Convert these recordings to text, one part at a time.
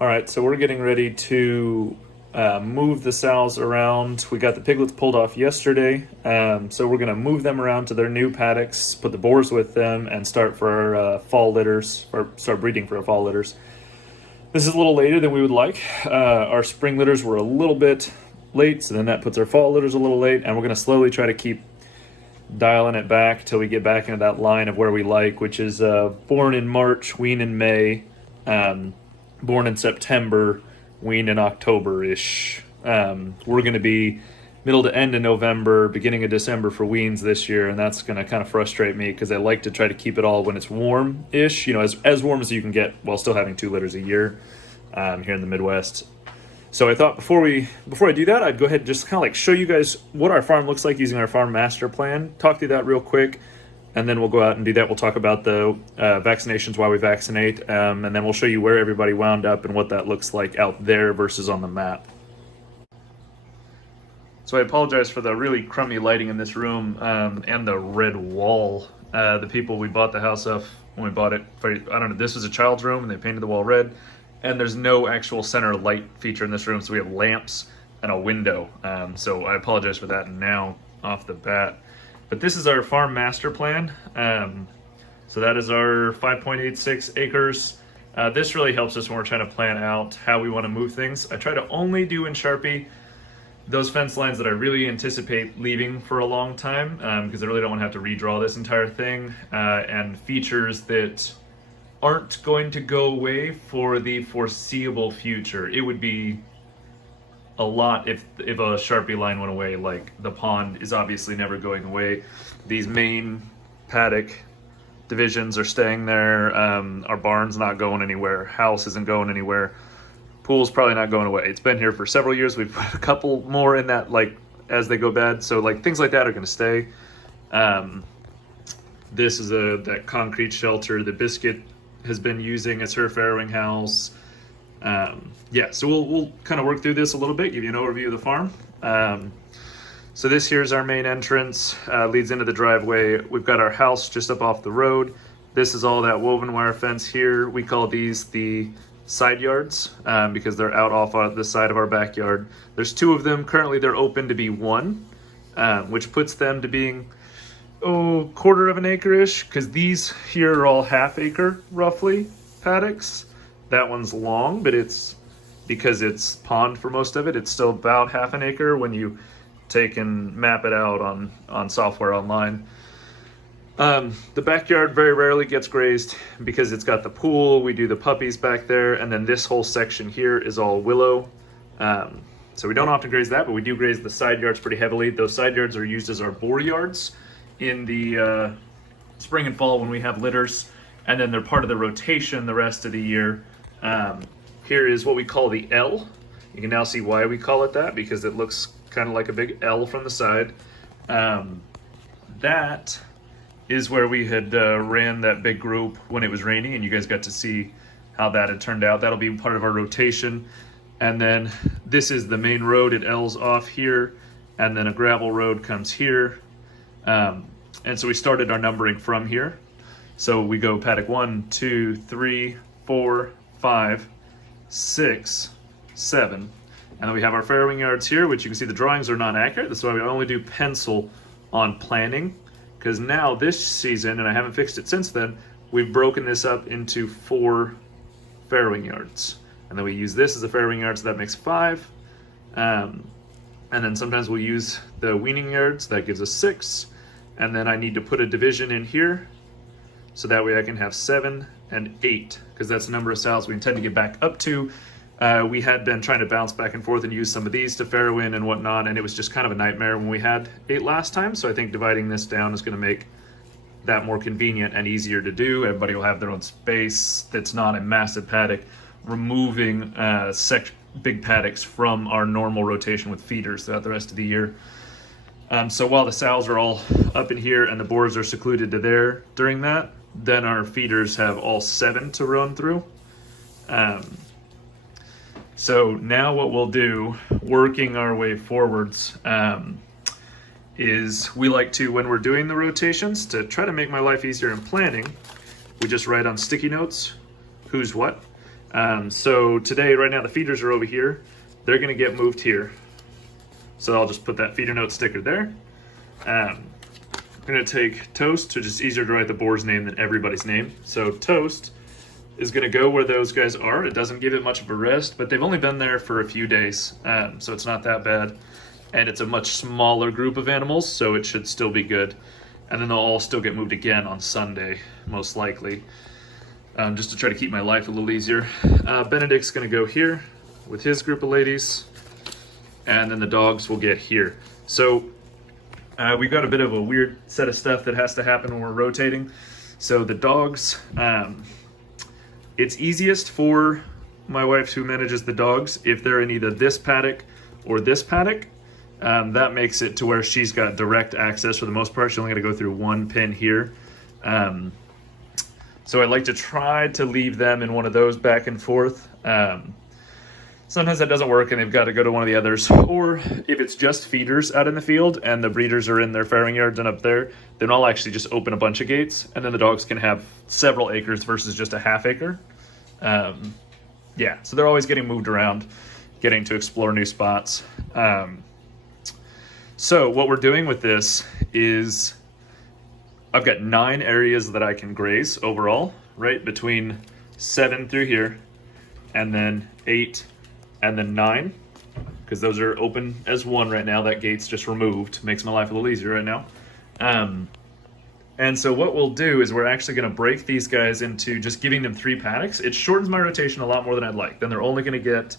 All right, so we're getting ready to move the sows around. We got the piglets pulled off yesterday, so we're going to move them around to their new paddocks, put the boars with them, and start for our fall litters, or start breeding for our fall litters. This is a little later than we would like. Our spring litters were a little bit late, so then that puts our fall litters a little late, and we're going to slowly try to keep dialing it back till we get back into that line of where we like, which is born in March, wean in May, born in September, wean in October-ish. We're going to be middle to end of November, beginning of December for weans this year, and that's going to kind of frustrate me because I like to try to keep it all when it's warm-ish, you know, as warm as you can get while still having 2 litters a year here in the Midwest. So I thought before I do that, I'd go ahead and just kind of like show you guys what our farm looks like using our farm master plan, talk through that real quick, and then we'll go out and do that. We'll talk about the vaccinations, why we vaccinate, and then we'll show you where everybody wound up and what that looks like out there versus on the map. So I apologize for the really crummy lighting in this room and the red wall. The people we bought the house off when we bought it, I don't know, this was a child's room and they painted the wall red. And there's no actual center light feature in this room, so we have lamps and a window. So I apologize for that now off the bat. But this is our farm master plan. So that is our 5.86 acres. This really helps us when we're trying to plan out how we want to move things. I try to only do in Sharpie those fence lines that I really anticipate leaving for a long time, because I really don't want to have to redraw this entire thing, and features that aren't going to go away for the foreseeable future. It would be a lot if a Sharpie line went away. Like the pond is obviously never going away. These main paddock divisions are staying there. Our barn's not going anywhere. House isn't going anywhere. Pool's probably not going away. It's been here for several years. We've put a couple more in that, like, as they go bad. So like things like that are going to stay. This is that concrete shelter the Biscuit has been using as her farrowing house. Yeah, so we'll kind of work through this a little bit, give you an overview of the farm. So this here's our main entrance, leads into the driveway. We've got our house just up off the road. This is all that woven wire fence here. We call these the side yards because they're out off on the side of our backyard. There's 2 of them. Currently they're open to be 1, which puts them to being quarter of an acre-ish, because these here are all half acre roughly paddocks. That one's long, but it's because it's pond for most of it, it's still about half an acre when you take and map it out on software online. The backyard very rarely gets grazed because it's got the pool. We do the puppies back there, and then this whole section here is all willow. So we don't often graze that, but we do graze the side yards pretty heavily. Those side yards are used as our boar yards in the spring and fall when we have litters, and then they're part of the rotation the rest of the year. Here is what we call the L. You can now see why we call it that, because it looks kind of like a big L from the side. That is where we had ran that big group when it was raining, and you guys got to see how that had turned out. That'll be part of our rotation. And then this is the main road. It L's off here, and then a gravel road comes here. And so we started our numbering from here. So we go paddock 1, 2, 3, 4, 5, 6, 7. And then we have our farrowing yards here, which you can see the drawings are not accurate. That's why we only do pencil on planning. Because now this season, and I haven't fixed it since then, we've broken this up into 4 farrowing yards. And then we use this as a farrowing yard, so that makes 5. And then sometimes we'll use the weaning yards, that gives us 6. And then I need to put a division in here, so that way I can have 7 and 8, because that's the number of sows we intend to get back up to. We had been trying to bounce back and forth and use some of these to farrow in and whatnot, and it was just kind of a nightmare when we had 8 last time. So I think dividing this down is going to make that more convenient and easier to do. Everybody will have their own space that's not a massive paddock, removing big paddocks from our normal rotation with feeders throughout the rest of the year. So while the sows are all up in here and the boars are secluded to there during that, then our feeders have all 7 to run through. So now what we'll do, working our way forwards, is we like to, when we're doing the rotations, to try to make my life easier in planning, we just write on sticky notes who's what. So today, right now, the feeders are over here. They're gonna get moved here. So I'll just put that feeder note sticker there. I'm gonna take Toast, which is easier to write the boar's name than everybody's name. So Toast is gonna go where those guys are. It doesn't give it much of a rest, but they've only been there for a few days, so it's not that bad. And it's a much smaller group of animals, so it should still be good. And then they'll all still get moved again on Sunday, most likely, just to try to keep my life a little easier. Benedict's gonna go here with his group of ladies, and then the dogs will get here. So we've got a bit of a weird set of stuff that has to happen when we're rotating. So the dogs, it's easiest for my wife who manages the dogs if they're in either this paddock or this paddock. That makes it to where she's got direct access for the most part. She's only got to go through one pen here. So I like to try to leave them in one of those back and forth. Sometimes that doesn't work and they've got to go to one of the others. Or if it's just feeders out in the field and the breeders are in their farrowing yards and up there, then I'll actually just open a bunch of gates and then the dogs can have several acres versus just a half acre. Yeah, so they're always getting moved around, getting to explore new spots. So what we're doing with this is I've got 9 areas that I can graze overall, right? Between 7 through here, and then 8, and then 9, because those are open as one right now. That gate's just removed. Makes my life a little easier right now. And so what we'll do is we're actually going to break these guys into just giving them 3 paddocks. It shortens my rotation a lot more than I'd like. Then they're only going to get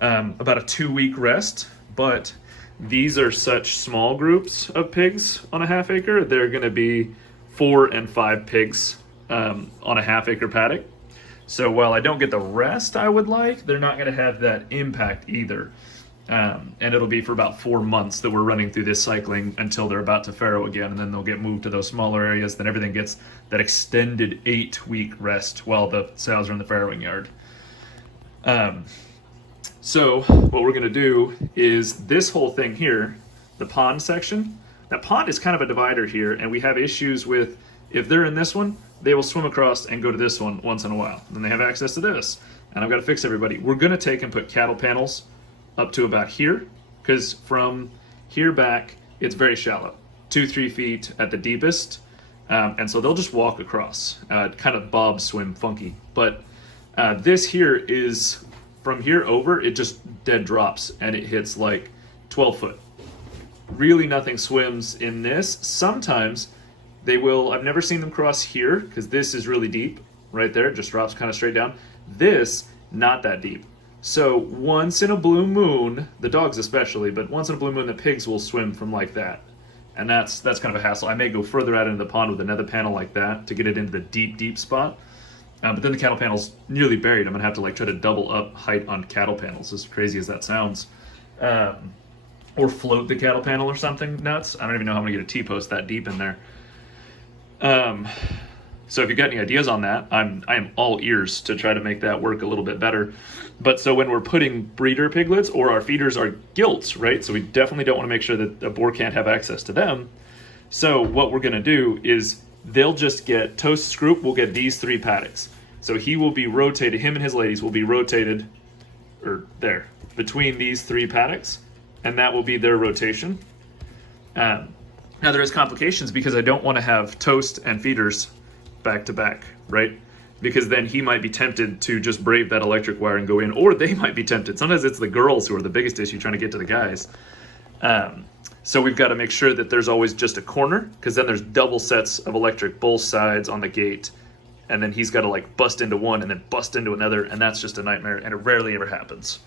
about a 2-week rest, but these are such small groups of pigs on a half acre. They're going to be 4 and 5 pigs on a half acre paddock. So while I don't get the rest I would like, they're not going to have that impact either. And it'll be for about 4 months that we're running through this cycling until they're about to farrow again, and then they'll get moved to those smaller areas. Then everything gets that extended 8-week rest while the sows are in the farrowing yard. So what we're going to do is this whole thing here, the pond section, that pond is kind of a divider here, and we have issues with if they're in this one, they will swim across and go to this one once in a while. Then they have access to this, and I've got to fix everybody. We're going to take and put cattle panels up to about here, because from here back, it's very shallow, 2-3 feet at the deepest, and so they'll just walk across, kind of bob swim funky. But this here is, from here over, it just dead drops, and it hits like 12 foot. Really nothing swims in this. Sometimes they will, I've never seen them cross here, because this is really deep, right there, it just drops kind of straight down. This, not that deep. So once in a blue moon, the dogs especially, but once in a blue moon, the pigs will swim from like that. And that's kind of a hassle. I may go further out into the pond with another panel like that to get it into the deep, deep spot. But then the cattle panel's nearly buried. I'm gonna have to like try to double up height on cattle panels, as crazy as that sounds. Or float the cattle panel or something nuts. I don't even know how I'm gonna get a T-post that deep in there. So if you got any ideas on that, I am all ears to try to make that work a little bit better. But so when we're putting breeder piglets, or our feeders are gilts, right? So we definitely don't want to make sure that a boar can't have access to them. So what we're gonna do is they'll just get, Toast's group will get these 3 paddocks. So he will be rotated, him and his ladies will be rotated, or there, between these 3 paddocks, and that will be their rotation. Now there is complications because I don't want to have Toast and feeders back to back, right? Because then he might be tempted to just brave that electric wire and go in, or they might be tempted. Sometimes it's the girls who are the biggest issue trying to get to the guys. So we've got to make sure that there's always just a corner, because then there's double sets of electric both sides on the gate, and then he's got to like bust into one and then bust into another, and that's just a nightmare, and it rarely ever happens.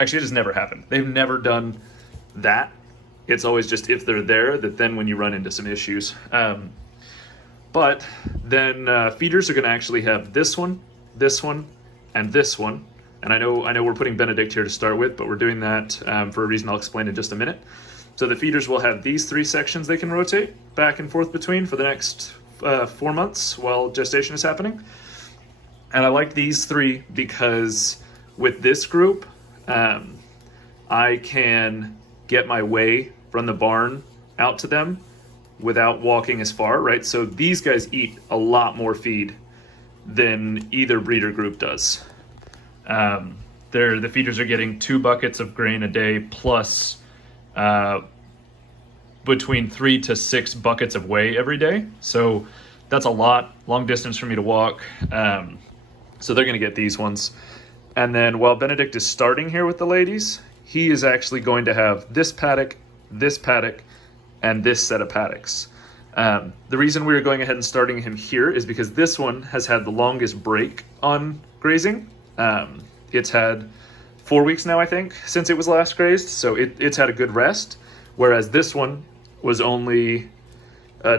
Actually, it has never happened. They've never done that. It's always just if they're there, that then when you run into some issues. But then feeders are going to actually have this one, and this one. And I know we're putting Benedict here to start with, but we're doing that for a reason I'll explain in just a minute. So the feeders will have these 3 sections they can rotate back and forth between for the next 4 months while gestation is happening. And I like these 3 because with this group, I can get my way from the barn out to them without walking as far, right? So these guys eat a lot more feed than either breeder group does. The feeders are getting 2 buckets of grain a day plus between 3 to 6 buckets of whey every day. So that's a long distance for me to walk. So they're going to get these ones. And then while Benedict is starting here with the ladies, he is actually going to have this paddock, and this set of paddocks. The reason we are going ahead and starting him here is because this one has had the longest break on grazing. It's had 4 weeks now, I think, since it was last grazed, so it's had a good rest, whereas this one was only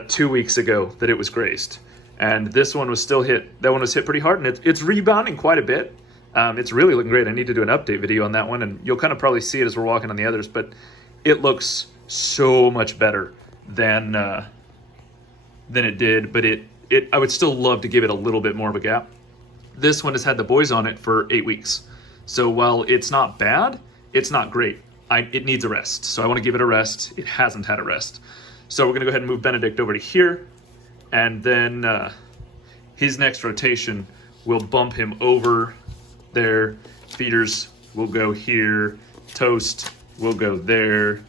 2 weeks ago that it was grazed. And this one was still hit, that one was hit pretty hard, and it's rebounding quite a bit. It's really looking great. I need to do an update video on that one, and you'll kind of probably see it as we're walking on the others, but it looks so much better than it did, but I would still love to give it a little bit more of a gap. This one has had the boys on it for 8 weeks. So while it's not bad, it's not great. It needs a rest. So I want to give it a rest. It hasn't had a rest. So we're going to go ahead and move Benedict over to here. And then his next rotation will bump him over there. Feeders will go here. Toast will go there.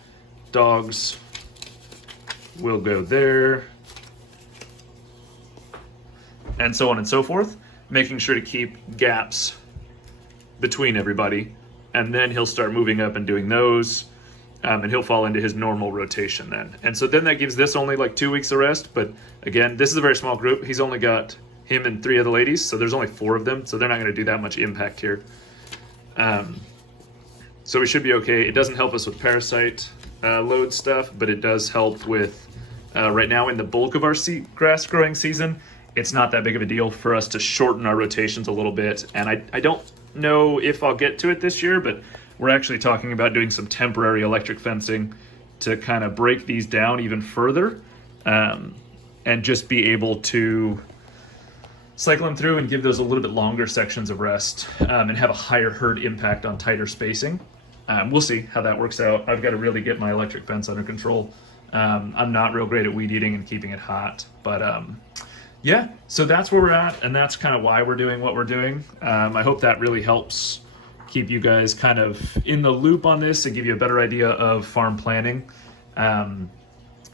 Dogs will go there. And so on and so forth, making sure to keep gaps between everybody. And then he'll start moving up and doing those, and he'll fall into his normal rotation then. And so then that gives this only like 2 weeks of rest, but again, this is a very small group. He's only got him and 3 of the ladies, so there's only 4 of them, so they're not going to do that much impact here. So we should be okay. It doesn't help us with parasite load stuff, but it does help with, right now in the bulk of our grass growing season, it's not that big of a deal for us to shorten our rotations a little bit. And I don't know if I'll get to it this year, but we're actually talking about doing some temporary electric fencing to kind of break these down even further, and just be able to cycle them through and give those a little bit longer sections of rest, and have a higher herd impact on tighter spacing. We'll see how that works out. I've got to really get my electric fence under control. I'm not real great at weed eating and keeping it hot, but yeah, so that's where we're at, and that's kind of why we're doing what we're doing. I hope that really helps keep you guys kind of in the loop on this and give you a better idea of farm planning.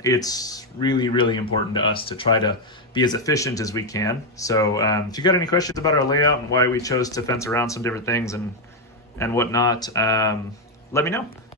It's really, really important to us to try to be as efficient as we can. So if you got any questions about our layout and why we chose to fence around some different things and whatnot, let me know.